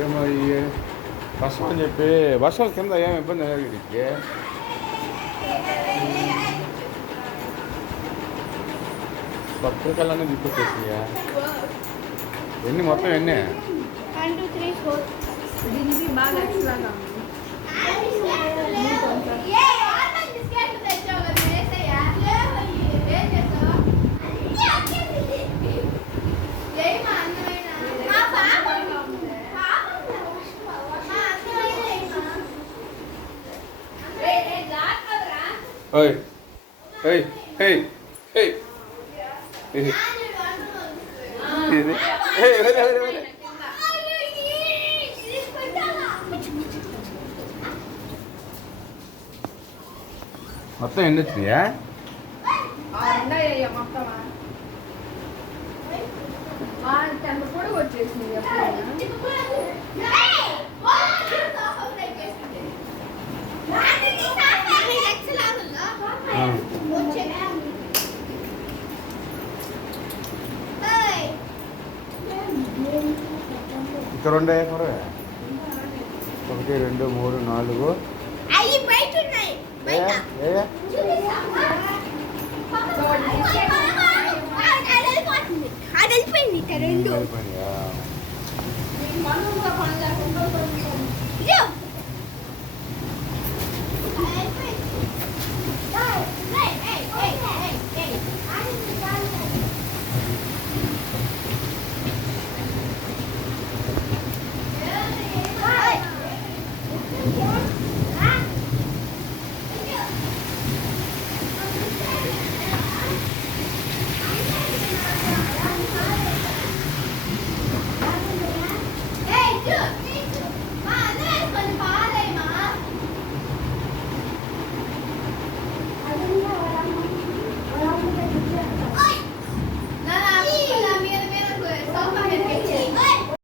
ఏమో వర్షం అని చెప్పి వర్షాల కింద ఏమి ఇబ్బంది లేదు వీడికి. పత్రికలన్నీ తీసుకొచ్చేసియా ఎన్ని మొత్తం ఎన్ని 1 2 3 4 దీనికి బాగా ఎక్స్ట్రాగా ఉంది. ఓయ్ ఏయ్ ఏయ్ ఏయ్ ఇది మొత్తం ఎన్ని వచ్చినాయా? పొడుగు వచ్చేసింది. ఇంకా రెండే కూడా 1 2 3 4 అది